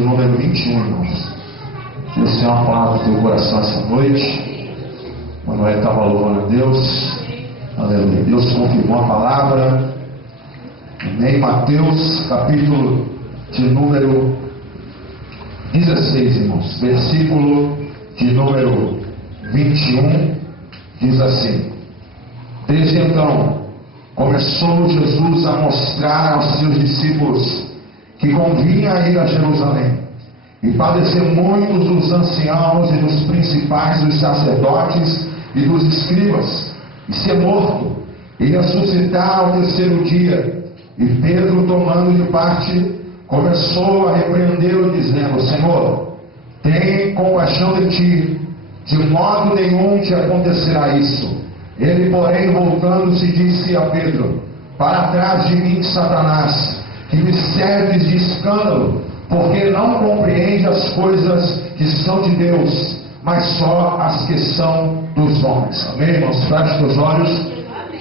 número 21, irmãos. Deus tem uma palavra no teu coração essa noite. Manoel estava louvando a Deus. Aleluia. Deus confirmou a palavra. Amém. Mateus, capítulo de número 16, irmãos. Versículo de número 21. Diz assim: Desde então, começou Jesus a mostrar aos seus discípulos que convinha ir a Jerusalém e padecer muitos dos anciãos e dos principais dos sacerdotes e dos escribas, e ser morto, e ressuscitar ao terceiro dia. E Pedro, tomando de parte, começou a repreendê-lo, dizendo: Senhor, tem compaixão de ti, de modo nenhum te acontecerá isso. Ele, porém, voltando-se, disse a Pedro: Para trás de mim, Satanás, que me serves de escândalo, porque não compreende as coisas que são de Deus, mas só as que são dos homens. Amém, irmãos? Feche teus olhos.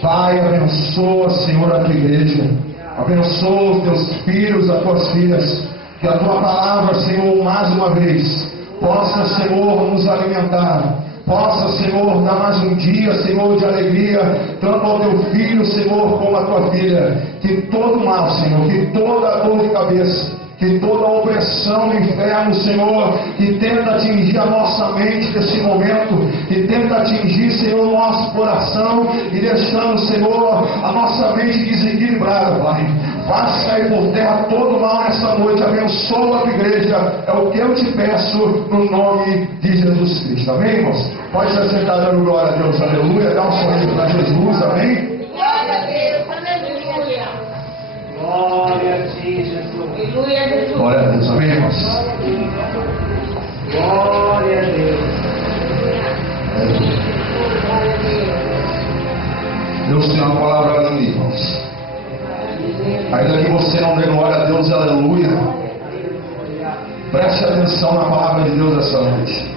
Pai, abençoa, Senhor, a tua igreja. Abençoa os teus filhos, as tuas filhas. Que a tua palavra, Senhor, mais uma vez, possa, Senhor, nos alimentar. Possa, Senhor, dar mais um dia, Senhor, de alegria, tanto ao teu filho, Senhor, como à tua filha. Que todo mal, Senhor, que toda dor de cabeça, que toda opressão do inferno, Senhor, que tenta atingir a nossa mente nesse momento, que tenta atingir, Senhor, o nosso coração, e deixando, Senhor, a nossa mente desequilibrada, Pai. Faça cair por terra todo mal nessa noite. Abençoa a tua igreja. É o que eu te peço no nome de Jesus Cristo. Amém, irmãos? Pode se sentar dando glória a Deus. Aleluia. Dá um sorriso para Jesus. Amém? Glória a Deus. Aleluia. Glória a ti, Jesus. Aleluia, Jesus. Glória a Deus. Amém, irmãos? Glória a Deus. Deus tem uma palavra linda, irmãos. Ainda que você não dê glória a Deus, aleluia, preste atenção na palavra de Deus essa noite.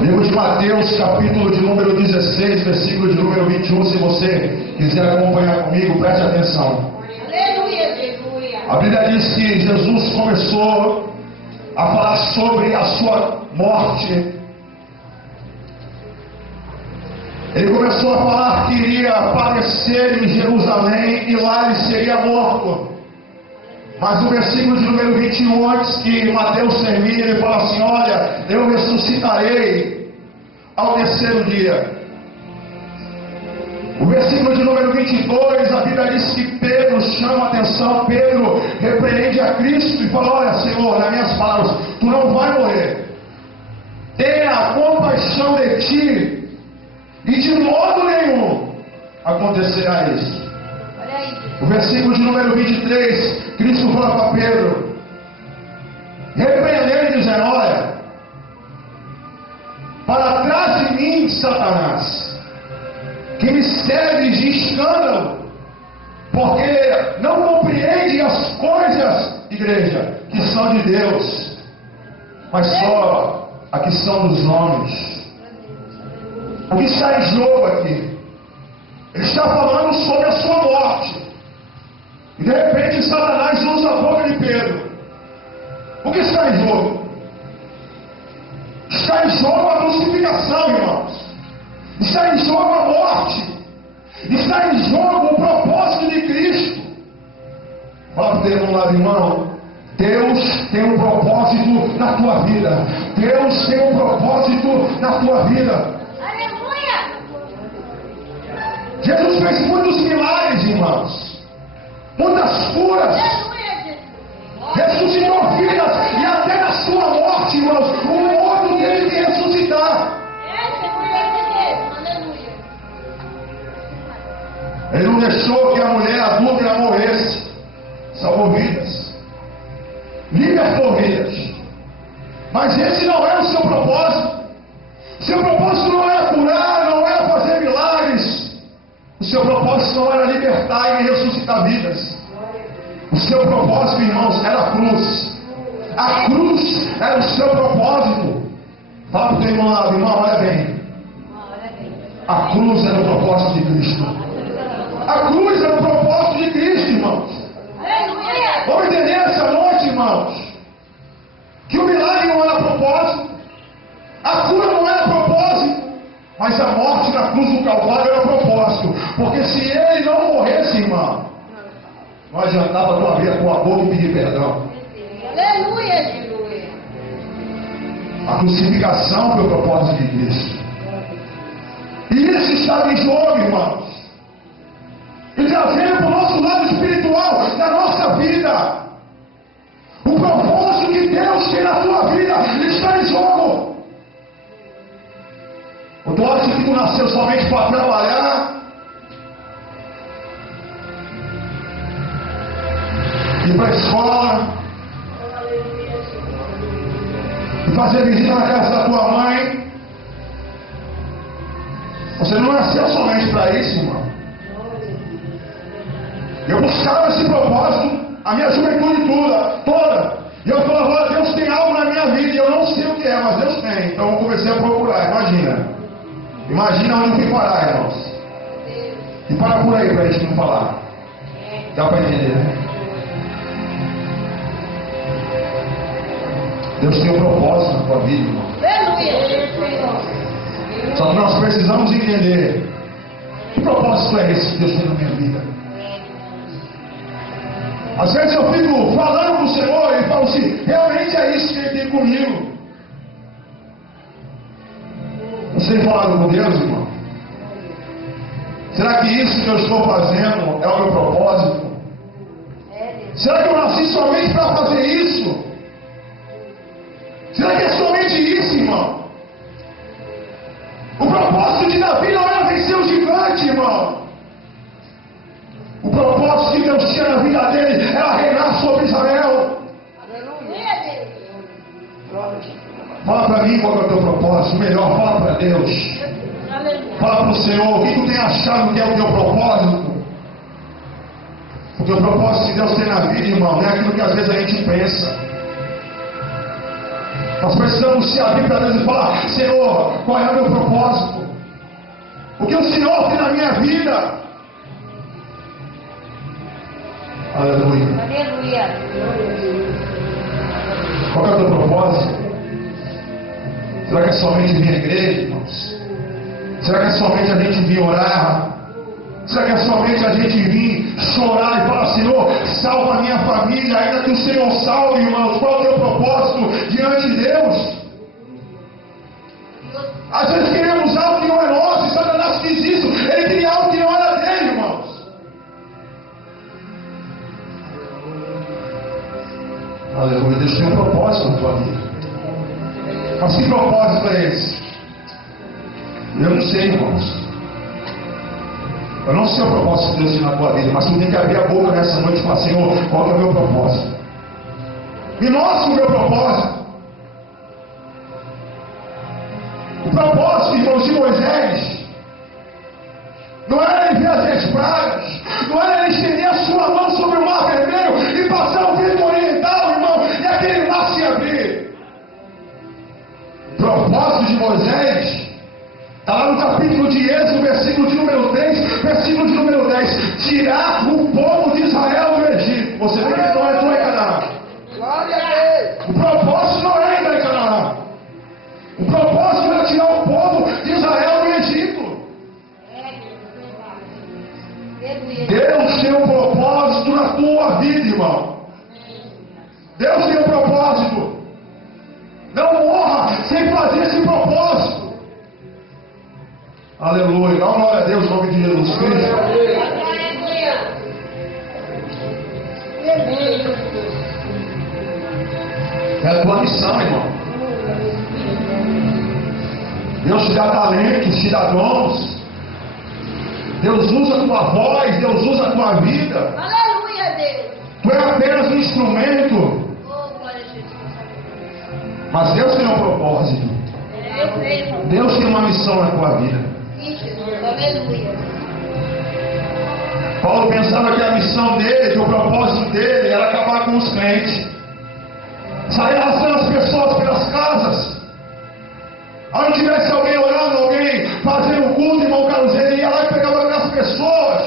Livro de Mateus, capítulo de número 16, versículo de número 21. Se você quiser acompanhar comigo, preste atenção. A Bíblia diz que Jesus começou a falar sobre a sua morte. Ele começou a falar que iria padecer em Jerusalém e lá ele seria morto. Mas no versículo de número 21, antes que Mateus termine, ele fala assim: olha, eu ressuscitarei ao terceiro dia. O versículo de número 22, a Bíblia diz que Pedro chama a atenção, Pedro repreende a Cristo e fala: olha, Senhor, nas minhas palavras, tu não vai morrer. Tenha compaixão de ti, e de modo nenhum acontecerá isso. O versículo de número 23, Cristo fala para Pedro, repreendendo, dizendo: olha, para trás de mim, Satanás, que me serve de escândalo, porque não compreende as coisas, igreja, que são de Deus, mas só a que são dos homens. O que está em jogo aqui? Ele está falando sobre a sua morte. E de repente Satanás usa a boca de Pedro. O que está em jogo? Está em jogo a crucificação, irmãos. Está em jogo a morte. Está em jogo o propósito de Cristo. Fala para ele um lado, irmão. Deus tem um propósito na tua vida. Deus tem um propósito na tua vida. Jesus fez muitos milagres, irmãos, muitas curas, ressuscitou vidas, e até na sua morte, irmãos, o morto teve que ressuscitar. Ele não deixou que a mulher adúltera morresse, salvou vidas, libertou vidas. Mas esse não era o seu propósito. Seu propósito não era curar, não era fazer milagres. O seu propósito não era libertar e ressuscitar vidas. O seu propósito, irmãos, era a cruz. A cruz era o seu propósito. Fala para o teu irmão lá, irmão, olha bem. A cruz era o propósito de Cristo. A cruz era o propósito de Cristo, irmãos. Aleluia. Vamos entender essa noite, irmãos, que o milagre não era propósito, a cura não era propósito, mas a morte na cruz do Calvário era propósito. Porque se ele não morresse, irmão, não adiantava tu abrir a tua boca e pedir perdão. Aleluia, aleluia. A crucificação foi o propósito de Cristo. E isso estava em jogo, irmãos. E trazendo para o nosso lado espiritual da nossa vida. O propósito que Deus tem na tua vida está em jogo. Ou tu acha que tu nasceu somente para trabalhar? Ir para a escola? E fazer visita na casa da tua mãe? Você não nasceu somente para isso, irmão. Eu buscava esse propósito a minha juventude toda. E eu falava, Deus tem algo na minha vida e eu não sei o que é, mas Deus tem. Então eu comecei a procurar, Imagina onde eu fui parar, irmãos. E para por aí para a gente não falar. Dá para entender, né? Deus tem um propósito na tua vida, irmão. Aleluia. Só que nós precisamos entender que propósito é esse que Deus tem na minha vida. Às vezes eu fico falando com o Senhor e falo assim, realmente é isso que Ele tem comigo. Você tem falado com Deus, irmão? Será que isso que eu estou fazendo é o meu propósito? Será que eu nasci somente para fazer isso? Será que é somente isso, irmão? O propósito de Davi não era vencer o gigante, irmão. O propósito que Deus tinha na vida dele era reinar sobre Israel. Fala para mim qual é o teu propósito. Melhor, fala para Deus. Fala para o Senhor o que tu tem achado que é o teu propósito. Porque o propósito que Deus tem na vida, irmão, não é aquilo que às vezes a gente pensa. Nós precisamos se abrir para Deus e falar, Senhor, qual é o meu propósito? O que o Senhor tem na minha vida? Aleluia. Aleluia. Qual é o teu propósito? Será que é somente vir à igreja, irmãos? Será que é somente a gente vir orar? Será que é somente a gente vir chorar e falar, Senhor, salva a minha família, ainda que o Senhor salve, irmãos? Qual é o teu propósito diante de Deus? Às vezes queremos algo que não é nosso, e Satanás fez isso, ele queria algo que não era dele, irmãos. Aleluia, Deus tem um propósito na tua vida. Mas que propósito é esse? Eu não sei, irmãos. Eu não sei o propósito de Deus na tua vida, mas tu tem que abrir a boca nessa noite e falar, Senhor, qual é o meu propósito? Me mostra o meu propósito. O propósito, irmãos, de Moisés não era ele ver as 10 pragas, não era ele estender a sua mão sobre o mar vermelho e passar o vento oriental, irmão, e aquele mar se abrir. O propósito de Moisés está lá no capítulo de Êxodo, versículo de número 3, versículo de número 10. Tirar o povo de Israel do Egito. Você vê que ele não entrou em Canaã. Glória a Deus. O propósito não era entrar em Canaã. O propósito era tirar o povo de Israel do Egito. Deus tem um propósito na tua vida, irmão. Deus tem um propósito. Não morra sem fazer esse propósito. Aleluia. Dá uma glória a Deus em nome de Jesus Cristo. É a tua missão, irmão. Deus te dá talentos, te dá dons. Deus usa a tua voz, Deus usa a tua vida. Aleluia, Deus. Tu é apenas um instrumento. Oh, glória a Jesus. Mas Deus tem um propósito. Eu creio. Deus tem uma missão na tua vida. Aleluia. Paulo pensava que a missão dele, que o propósito dele era acabar com os crentes. Sair arrastando as pessoas pelas casas. Onde tivesse alguém orando, alguém fazendo culto, irmão Carlos, ele ia lá e pegava as pessoas.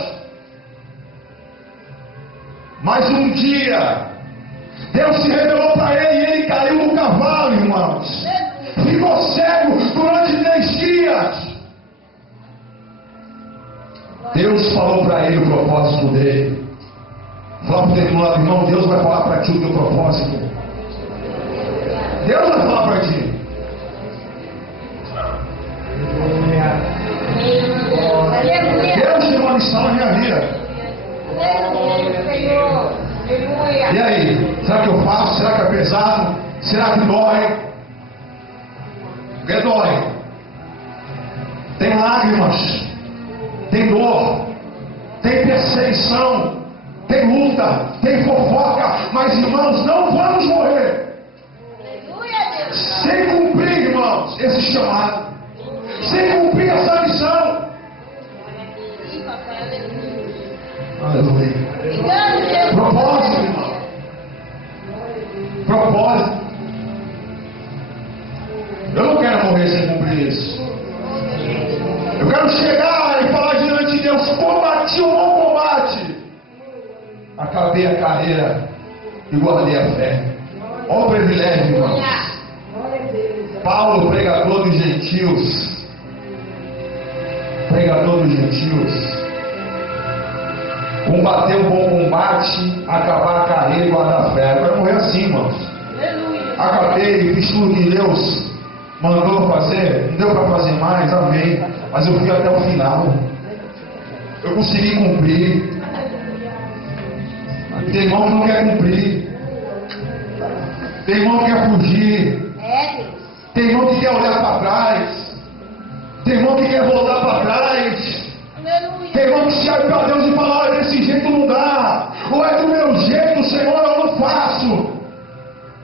Mas um dia, Deus se revelou para ele e ele caiu no cavalo, irmãos. Ficou cego durante 3 dias. Deus falou para ele o propósito dele. Fala para o teu lado, irmão, Deus vai falar para ti o teu propósito. Deus vai falar para ti. Deus tem uma missão na minha vida. E aí? Será que eu faço? Será que é pesado? Será que dói? Porque dói. Tem lágrimas. Tem dor. Tem perseguição. Tem luta. Tem fofoca. Mas, irmãos, não vamos morrer sem cumprir, irmãos, esse chamado. Sem cumprir essa missão. Aleluia. Propósito, irmão. Propósito. Eu não quero morrer sem cumprir isso. Eu quero chegar e falar diante de Deus: combati o bom combate, acabei a carreira e guardei a fé. Olha o privilégio, irmãos. Paulo, pregador dos gentios, combater o bom combate, acabar a carreira e guardar a fé. Eu quero morrer assim, irmãos. Acabei, fiz tudo que Deus mandou fazer, não deu para fazer mais, amém. Mas eu fui até o final. Eu consegui cumprir. Tem irmão que não quer cumprir. Tem irmão que quer fugir. Tem irmão que quer olhar para trás. Tem irmão que quer voltar para trás. Tem irmão que se abre para Deus e fala: olha, desse jeito não dá. Ou é do meu jeito, Senhor, eu não faço.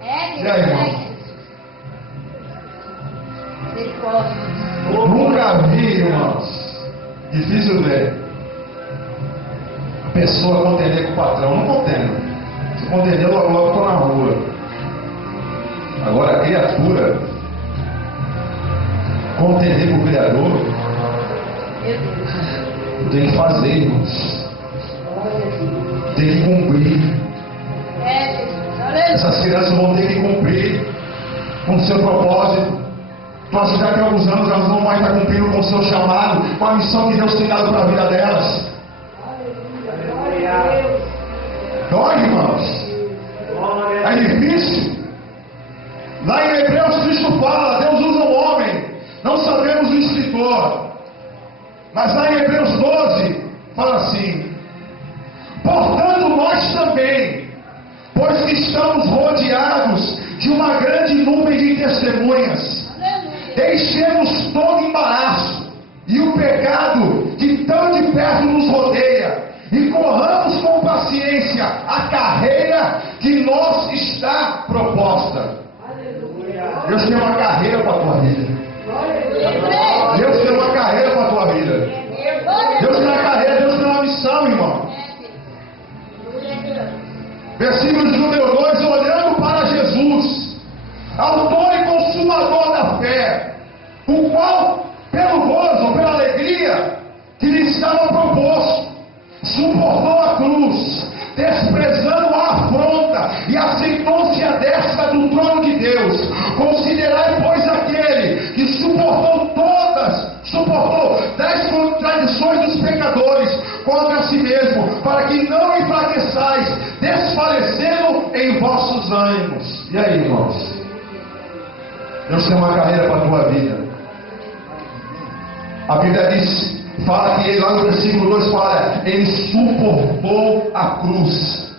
E aí, irmão? Nunca vi, irmãos. Difícil ver a pessoa contender com o patrão. Não contendo. Se contender, logo estou na rua. Agora a criatura contender com o Criador, tem que fazer, irmãos. Tem que cumprir. Essas crianças vão ter que cumprir com o seu propósito. Nós daqui a alguns anos elas não vão mais estar cumprindo com o seu chamado, com a missão que Deus tem dado para a vida delas. Dói, irmãos. É difícil. Lá em Hebreus Cristo fala: Deus usa o homem. Não sabemos o escritor. Mas lá em Hebreus 12 fala assim: portanto nós também, pois que estamos rodeados de uma grande nuvem de testemunhas, deixemos todo embaraço e o pecado que tão de perto nos rodeia, e corramos com paciência a carreira que nos está proposta. Deus tem uma carreira para a tua vida. Deus tem uma carreira para a tua vida. Deus tem uma carreira, Deus tem uma missão, irmão. Versículo de número 2: olhando para Jesus, autor e consumador da fé, o qual, pelo gozo ou pela alegria que lhe estava proposto, suportou a cruz, desprezando a afronta, e assentou-se à destra do trono de Deus. Considerai, pois, aquele que suportou 10 contradições dos pecadores contra si mesmo, para que não enfraqueçais, desfalecendo em vossos ânimos. E aí, irmãos? Deus tem uma carreira para a tua vida. A Bíblia diz, fala que ele, lá no versículo 2 fala: ele suportou a cruz,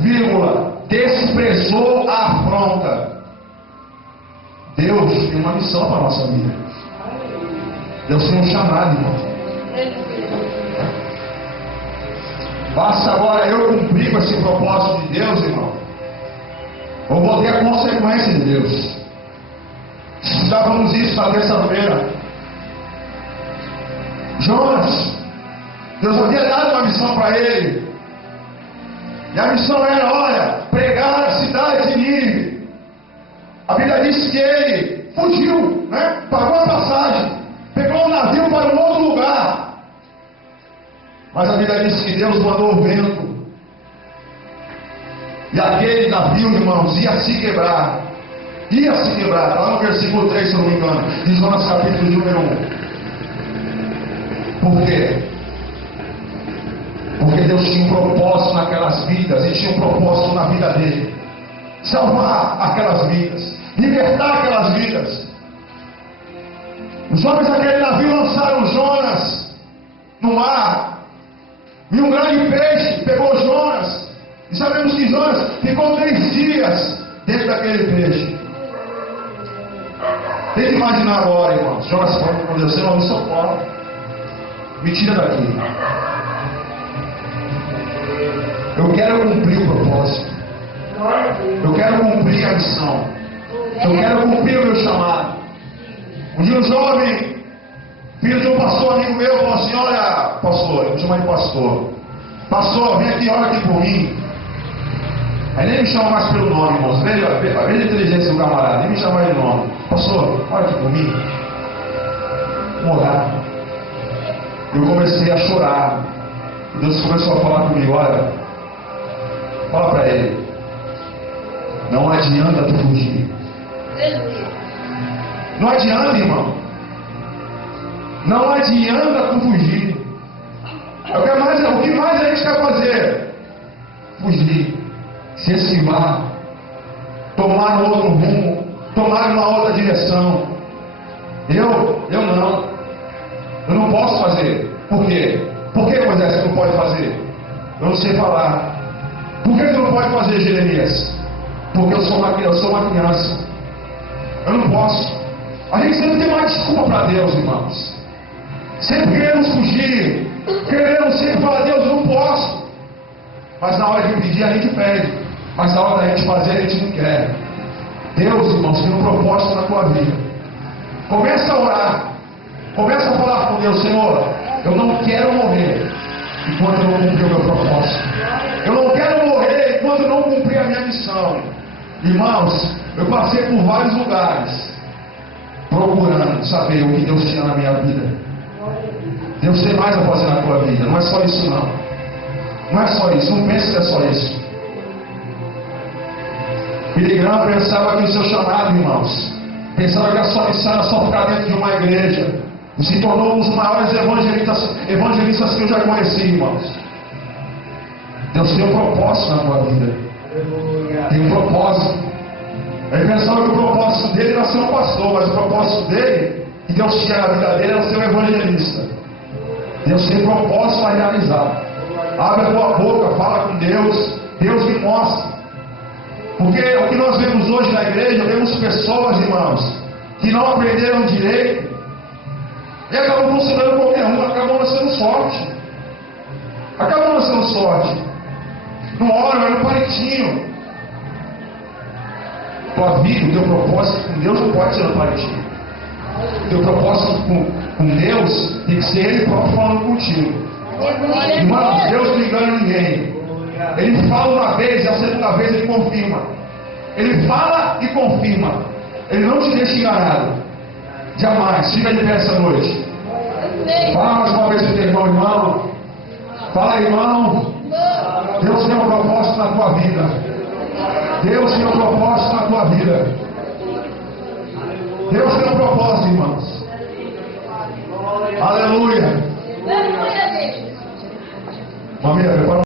vírgula, desprezou a afronta. Deus tem uma missão para a nossa vida. Deus tem um chamado, irmão. Basta agora eu cumprir com esse propósito de Deus, irmão, ou vou ter a consequência de Deus. Estudávamos isso na terça-feira. Jonas, Deus havia dado uma missão para ele, e a missão era: olha, pregar a cidade de Nínive. A Bíblia diz que ele fugiu, né? Pagou a passagem, pegou um navio para um outro lugar. Mas a Bíblia diz que Deus mandou o vento E aquele navio, irmãos, ia se quebrar. Ia se quebrar. Está lá no versículo 3, se eu não me engano, de Jonas capítulo número 1. Por quê? Porque Deus tinha um propósito naquelas vidas, e tinha um propósito na vida dele. Salvar aquelas vidas, libertar aquelas vidas. Os homens daquele navio lançaram Jonas no mar, e um grande peixe pegou Jonas, e sabemos que Jonas ficou 3 dias dentro daquele peixe. Tente imaginar agora, irmãos, Jonas falando com Deus: Senhor, me socorre, me tira daqui. Eu quero cumprir o propósito. Eu quero cumprir a missão. Eu quero cumprir o meu chamado. Um dia um jovem, filho de um pastor amigo meu, falou assim: olha, pastor, eu me chamo de pastor. Pastor, vem aqui, olha aqui por mim. Aí nem me chama mais pelo nome, irmãos. Veja a inteligência do camarada, nem me chama mais de nome. Pastor, olha aqui por mim. Vamos orar. Eu comecei a chorar. Deus começou a falar comigo: olha, fala para ele, não adianta tu fugir. Não adianta, irmão. Não adianta tu fugir. O que mais a gente quer fazer? Fugir. Se esquivar. Tomar um outro rumo. Tomar uma outra direção. Eu não. Eu não posso fazer. Por quê? Por que, Moisés, você não pode fazer? Eu não sei falar. Por que você não pode fazer, Jeremias? Porque eu sou uma criança. Eu não posso. A gente sempre tem uma desculpa para Deus, irmãos. Sempre queremos fugir. Queremos sempre falar: Deus, eu não posso. Mas na hora de pedir, a gente pede. Mas na hora da gente fazer, a gente não quer. Deus, irmãos, tem um propósito na tua vida. Começa a orar. Começa a falar com Deus: Senhor, eu não quero morrer enquanto eu não cumprir o meu propósito. Eu não quero morrer enquanto eu não cumprir a minha missão. Irmãos, eu passei por vários lugares procurando saber o que Deus tinha na minha vida. Deus tem mais a fazer na tua vida. Não é só isso, não. Não é só isso. Não pense que é só isso. Billy Graham pensava que o seu chamado, irmãos, pensava que a sua missão era só ficar dentro de uma igreja. E se tornou um dos maiores evangelistas que eu já conheci, irmãos. Deus tem um propósito na tua vida. Tem um propósito. Ele pensava que o propósito dele era ser um pastor, mas o propósito dele, que Deus tinha na vida dele, era ser um evangelista. Deus tem propósito a realizar. Abre a tua boca, fala com Deus. Deus me mostra. Porque o que nós vemos hoje na igreja, vemos pessoas, irmãos, que não aprenderam direito e acabam funcionando qualquer um, acabam nascendo sorte. Acabam nascendo sorte. Não oram, é no palitinho. Tua vida, o teu propósito com Deus não pode ser no palitinho. O teu propósito com Deus tem que ser Ele próprio falando contigo. Irmãos, Deus não engana ninguém. Ele fala uma vez e a segunda vez Ele confirma. Ele fala e confirma. Ele não te deixa enganado. Jamais. Fica de pé essa noite. Fala mais uma vez para o teu irmão. Fala, irmão. Deus tem um propósito na tua vida. Deus tem um propósito na tua vida. Deus tem um propósito, irmãos. Aleluia. Aleluia. Família, prepara.